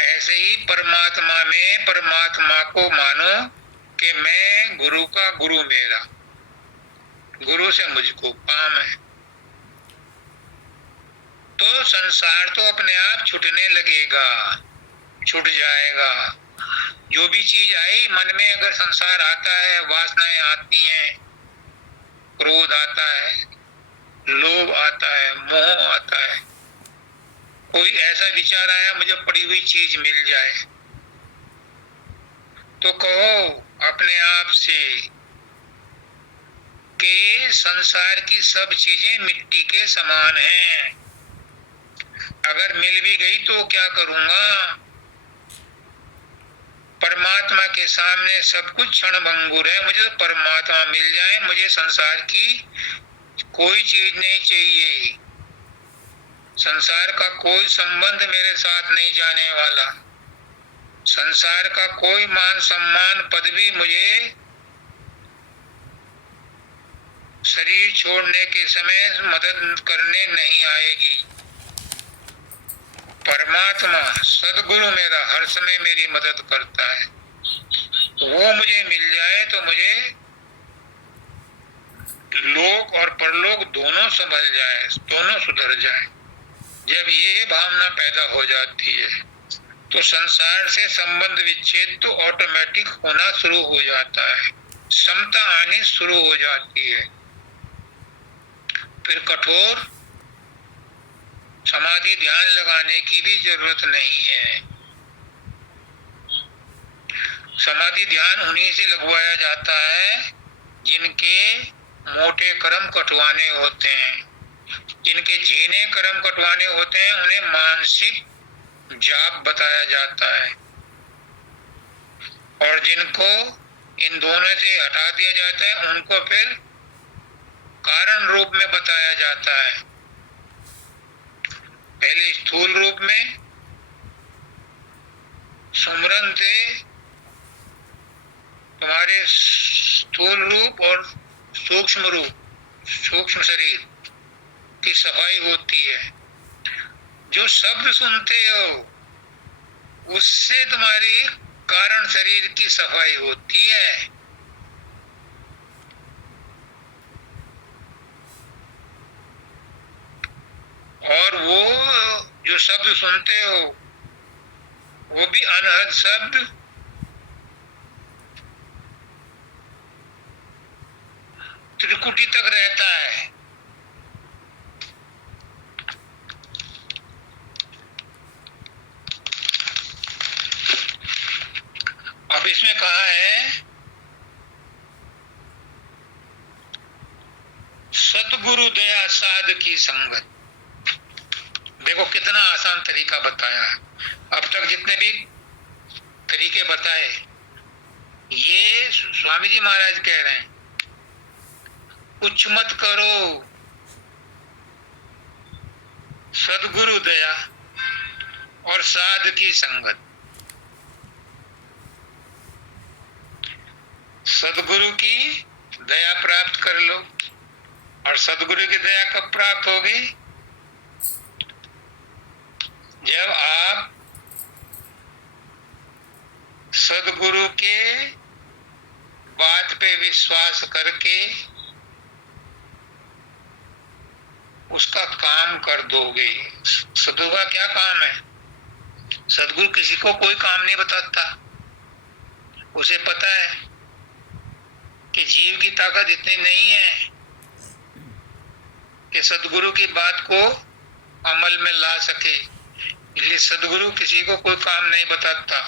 ऐसे ही परमात्मा में परमात्मा को मानो कि मैं गुरु का गुरु मेरा, गुरु से मुझको काम है। तो संसार तो अपने आप छूटने लगेगा, छूट जाएगा। जो भी चीज आई मन में, अगर संसार आता है, वासनाएं आती हैं, क्रोध आता है, लोभ आता है, मोह आता है, कोई ऐसा विचार आया मुझे पड़ी हुई चीज मिल जाए, तो कहो अपने आप से कि संसार की सब चीजें मिट्टी के समान हैं, अगर मिल भी गई तो क्या करूंगा? परमात्मा के सामने सब कुछ क्षणभंगुर है, मुझे तो परमात्मा मिल जाए, मुझे संसार की कोई चीज नहीं चाहिए। संसार का कोई संबंध मेरे साथ नहीं जाने वाला, संसार का कोई मान सम्मान पदवी मुझे शरीर छोड़ने के समय मदद करने नहीं आएगी। परमात्मा सदगुरु मेरा हर समय मेरी मदद करता है, वो मुझे मिल जाए तो मुझे लोक और परलोक दोनों संभल जाए, दोनों सुधर जाए। जब ये भावना पैदा हो जाती है तो संसार से संबंध विच्छेद तो ऑटोमेटिक होना शुरू हो जाता है, समता आनी शुरू हो जाती है। फिर कठोर समाधि ध्यान लगाने की भी जरूरत नहीं है। समाधि ध्यान उन्हीं से लगवाया जाता है जिनके मोटे कर्म कटवाने होते हैं, जिनके जीने कर्म कटवाने होते हैं, उन्हें मानसिक जाप बताया जाता है। और जिनको इन दोनों से हटा दिया जाता है उनको फिर कारण रूप में बताया जाता है। पहले स्थूल रूप में सुमरन से तुम्हारे स्थूल रूप और सूक्ष्म रूप, सूक्ष्म शरीर की सफाई होती है। जो शब्द सुनते हो उससे तुम्हारी कारण शरीर की सफाई होती है। और वो जो शब्द सुनते हो वो भी अनहद शब्द त्रिकुटी तक रहता है। अब इसमें कहा है सतगुरु दया साध की संगत। देखो कितना आसान तरीका बताया है। अब तक जितने भी तरीके बताए ये स्वामी जी महाराज कह रहे हैं कुछ मत करो, सदगुरु दया और साध की संगत। सदगुरु की दया प्राप्त कर लो। और सदगुरु की दया कब प्राप्त होगी? जब आप सदगुरु के बात पे विश्वास करके उसका काम कर दोगे। सदगुरु का क्या काम है? सदगुरु किसी को कोई काम नहीं बताता। उसे पता है कि जीव की ताकत इतनी नहीं है कि सदगुरु की बात को अमल में ला सके, इसलिए सदगुरु किसी को कोई काम नहीं बताता।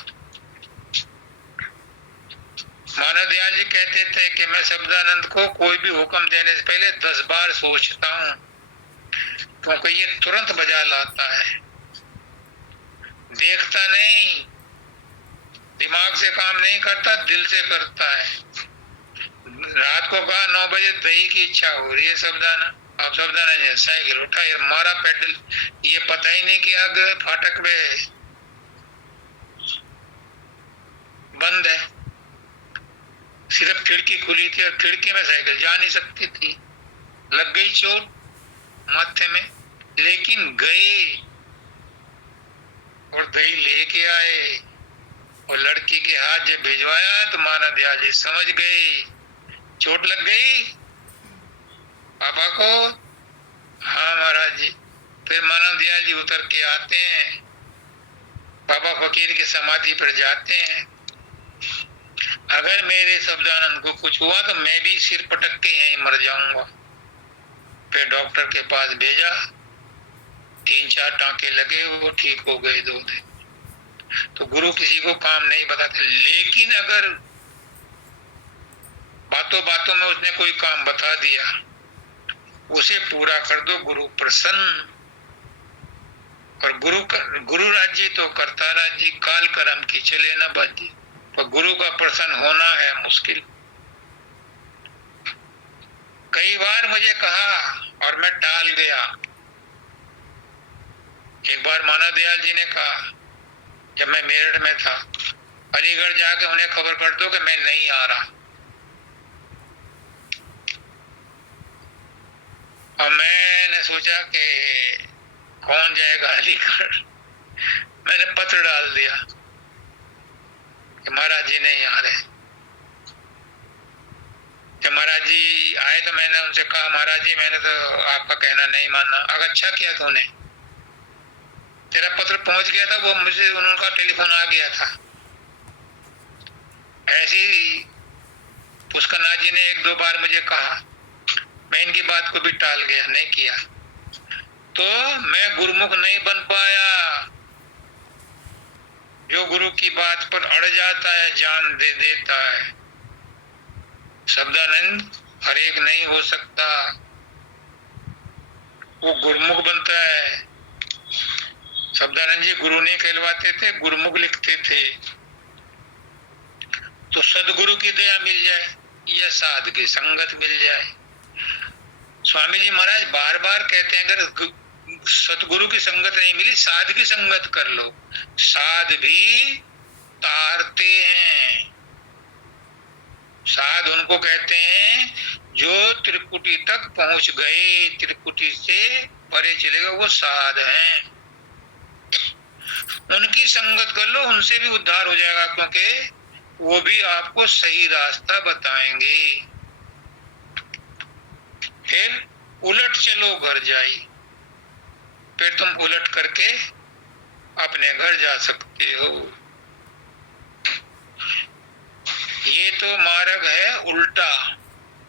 मानव दयाल जी कहते थे कि मैं शब्दानंद को कोई भी हुक्म देने से पहले 10 बार सोचता हूँ, क्योंकि ये तुरंत बजा लाता है। देखता नहीं, दिमाग से काम नहीं करता, दिल से करता है। रात को कहा 9 बजे दही की इच्छा हो रही है शब्दानंद, अब शब्दानंद साइकिल उठा, ये मारा पेडल, ये पता ही नहीं कि आग फाटक पे बंद है, सिर्फ खिड़की खुली थी और खिड़की में साइकिल जा नहीं सकती थी। लग गई चोट, माथे में, लेकिन गए और दही लेके आए और लड़की के हाथ जब भिजवाया तो महाराज दयाल जी समझ गए चोट लग गई पापा को। हाँ महाराज जी। फिर महाराज दयाल जी उतर के आते हैं, बाबा फकीर की समाधि पर जाते हैं। अगर मेरे शब्दानंद को कुछ हुआ तो मैं भी सिर पटक के यहीं मर जाऊंगा। फिर डॉक्टर के पास भेजा, 3-4 टांके लगे, वो ठीक हो गए 2 दिन। तो गुरु किसी को काम नहीं बताते, लेकिन अगर बातों बातों में उसने कोई काम बता दिया उसे पूरा कर दो, गुरु प्रसन्न। और गुरु राज्य तो करता राज्य, काल कर्म की चले न बाजी, पर गुरु का प्रसन्न होना है मुश्किल। कई बार मुझे कहा और मैं टाल गया। एक बार माना दयाल जी ने कहा, जब मैं मेरठ में था, अलीगढ़ जाके उन्हें खबर कर दो कि मैं नहीं आ रहा। और मैंने सोचा कि कौन जाएगा अलीगढ़। मैंने पत्र डाल दिया कि महाराज जी नहीं आ रहे। जब महाराज जी आए तो मैंने उनसे कहा, महाराज जी मैंने तो आपका कहना नहीं माना। अगर अच्छा किया तूने, तेरा पत्र पहुंच गया था, वो मुझे उनका टेलीफोन आ गया था। ऐसी पुष्करनाथ जी ने 1-2 बार मुझे कहा, मैं इनकी बात को भी टाल गया, नहीं किया। तो मैं गुरुमुख नहीं बन पाया। जो गुरु की बात पर अड़ जाता है जान दे देता है। शब्दानंद हर एक नहीं हो सकता, वो गुरुमुख बनता है। शब्दानंद जी गुरु नहीं कहलवाते थे, गुरुमुख लिखते थे। तो सदगुरु की दया मिल जाए या साध की संगत मिल जाए। स्वामी जी महाराज बार बार कहते हैं, अगर सतगुरु की संगत नहीं मिली, साध की संगत कर लो। साध भी तारते हैं। साध उनको कहते हैं जो त्रिकुटी तक पहुंच गए, त्रिकुटी से परे चले गए, वो साध हैं। उनकी संगत कर लो, उनसे भी उद्धार हो जाएगा, क्योंकि वो भी आपको सही रास्ता बताएंगे। फिर उलट चलो घर जाई, फिर तुम उलट करके अपने घर जा सकते हो। ये तो मार्ग है उल्टा,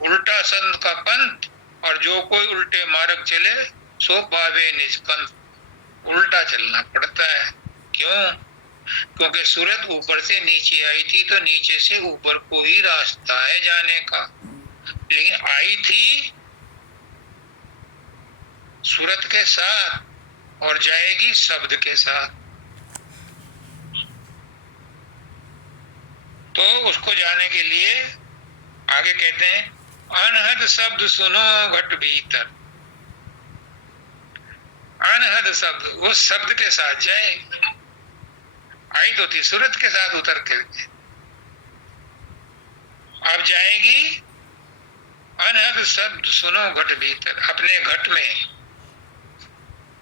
उल्टा संत का पंथ। और जो कोई उल्टे मार्ग चले सो पावे निष्कंठ। उल्टा चलना पड़ता है। क्यों? क्योंकि सूरत ऊपर से नीचे आई थी, तो नीचे से ऊपर को ही रास्ता है जाने का। लेकिन आई थी सूरत के साथ और जाएगी शब्द के साथ। तो उसको जाने के लिए आगे कहते हैं, अनहद शब्द सुनो घट भीतर। अनहद शब्द, वो शब्द के साथ जाए। आई तो थी सूरत के साथ उतर करके, अब जाएगी अनहद शब्द सुनो घट भीतर। अपने घट में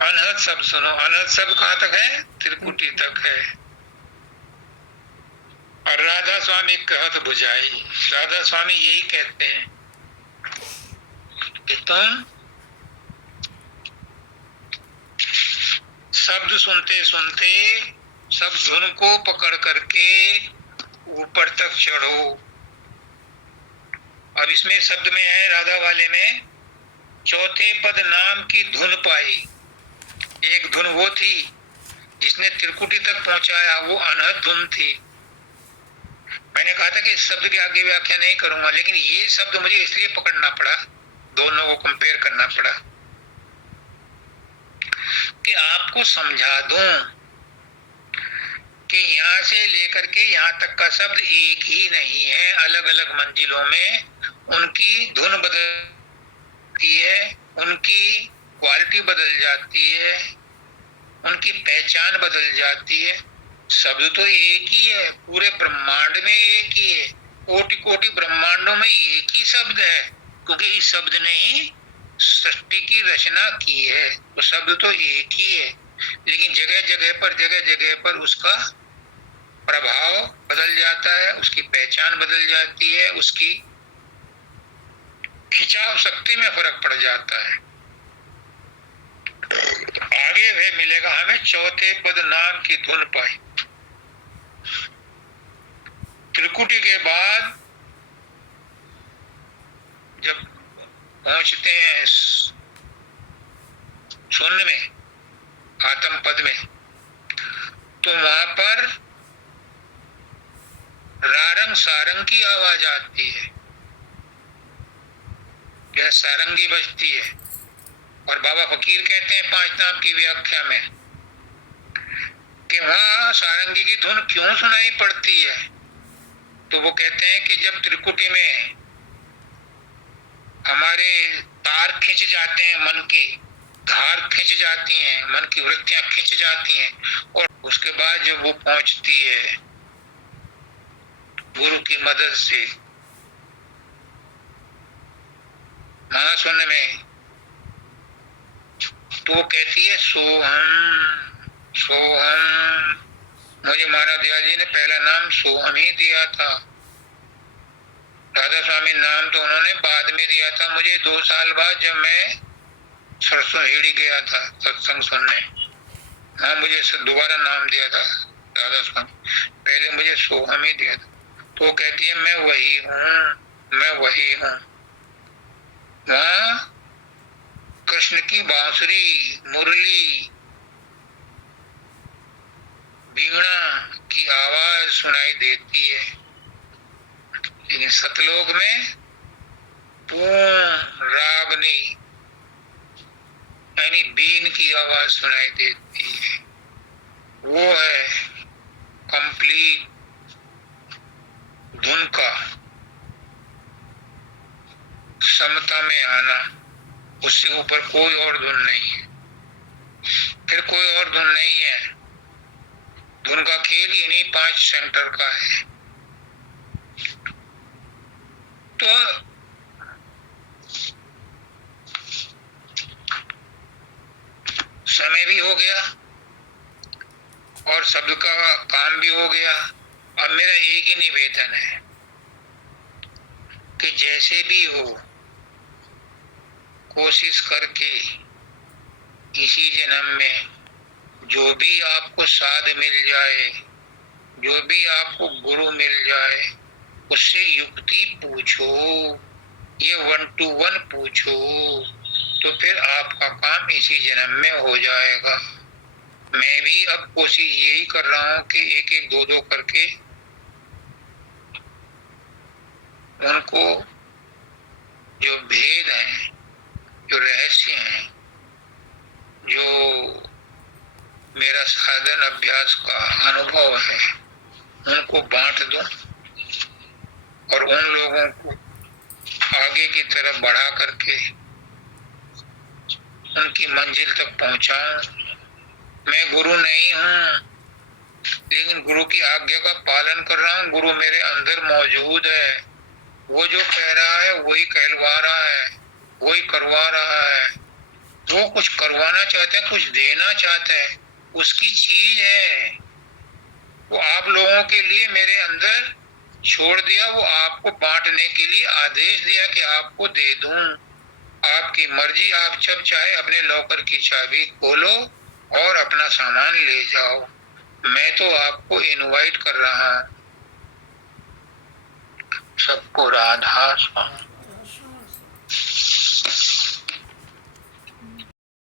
अनहद शब्द सुनो। अनहद शब्द कहाँ तक है? त्रिकुटी तक है। और राधा स्वामी कहत बुझाई। राधा स्वामी यही कहते हैं कि तुम शब्द सुनते सुनते सब धुन को पकड़ करके ऊपर तक चढ़ो। अब इसमें शब्द में है, राधा वाले में, चौथे पद नाम की धुन पाई। एक धुन वो थी जिसने त्रिकुटी तक पहुंचाया, वो अनहद धुन थी। मैंने कहा था कि इस शब्द के आगे व्याख्या नहीं करूंगा, लेकिन ये शब्द मुझे इसलिए पकड़ना पड़ा, दोनों को कंपेयर करना पड़ा कि आपको समझा दूं कि यहां से लेकर के यहां तक का शब्द एक ही नहीं है। अलग अलग मंजिलों में उनकी धुन बदलती है, उनकी क्वालिटी बदल जाती है, उनकी पहचान बदल जाती है। शब्द तो एक ही है, पूरे ब्रह्मांड में एक ही है, कोटि कोटि ब्रह्मांडों में एक ही शब्द है, क्योंकि इस शब्द ने ही सृष्टि की रचना की है। तो शब्द तो एक ही है, लेकिन जगह जगह पर उसका प्रभाव बदल जाता है, उसकी पहचान बदल जाती है, उसकी खिंचाव शक्ति में फर्क पड़ जाता है। आगे वह मिलेगा हमें चौथे पद नाम की धुन पाई। त्रिकुटी के बाद जब पहुंचते हैं शून्य में, आत्म पद में, तो वहां पर रारंग सारंग की आवाज आती है, यह सारंगी बजती है। और बाबा फकीर कहते हैं पांच नाम की व्याख्या में कि वहां सारंगी की धुन क्यों सुनाई पड़ती है, तो वो कहते हैं कि जब त्रिकुटी में हमारे तार खिंच जाते हैं, मन के धार खिंच जाती हैं, मन की वृत्तियां खिंच जाती हैं, और उसके बाद जब वो पहुंचती है गुरु की मदद से महाशून्य में, तो वो कहती है सोहम सोहम। मुझे महाराज दयाल जी ने पहला नाम सोहम ही दिया था। राधा स्वामी नाम तो उन्होंने बाद में दिया था मुझे, 2 साल बाद, जब मैं सरसों हेड़ी गया था सत्संग सुनने। हाँ, मुझे दोबारा नाम दिया था राधा स्वामी, पहले मुझे सोहम ही दिया था। तो कहती है मैं वही हूँ, मैं वही हूँ। वहां कृष्ण की बांसुरी, मुरली, बीणा की आवाज सुनाई देती है, लेकिन सतलोक में पूर्ण रागनी यानी बीन की आवाज सुनाई देती है। वो है कंप्लीट धुन का समता में आना, उससे ऊपर कोई और धुन नहीं है, फिर कोई और धुन नहीं है। धुन का खेल इन्हीं 5 सेंटर का है। तो समय भी हो गया और शब्द का काम भी हो गया। अब मेरा एक ही निवेदन है कि जैसे भी हो कोशिश करके इसी जन्म में जो भी आपको साध मिल जाए, जो भी आपको गुरु मिल जाए, उससे युक्ति पूछो, ये 1 to 1 पूछो, तो फिर आपका काम इसी जन्म में हो जाएगा। मैं भी अब कोशिश यही कर रहा हूं कि एक एक दो दो करके उनको जो भेद हैं, जो रहस्य हैं, जो मेरा साधन अभ्यास का अनुभव है, उनको बांट दूं और उन लोगों को आगे की तरफ बढ़ा करके उनकी मंजिल तक पहुंचाऊं। मैं गुरु नहीं हूं, लेकिन गुरु की आज्ञा का पालन कर रहा हूं। गुरु मेरे अंदर मौजूद है, वो जो कह रहा है वही कहलवा रहा है, वही करवा रहा है। वो कुछ करवाना चाहता है, कुछ देना चाहता है, उसकी चीज है। वो आप लोगों के लिए मेरे अंदर छोड़ दिया, वो आपको बांटने के लिए आदेश दिया कि आपको दे दूं। आपकी मर्जी, आप जब चाहे अपने लॉकर की चाबी खोलो और अपना सामान ले जाओ। मैं तो आपको इनवाइट कर रहा हूं। सबको राधा स्वामी।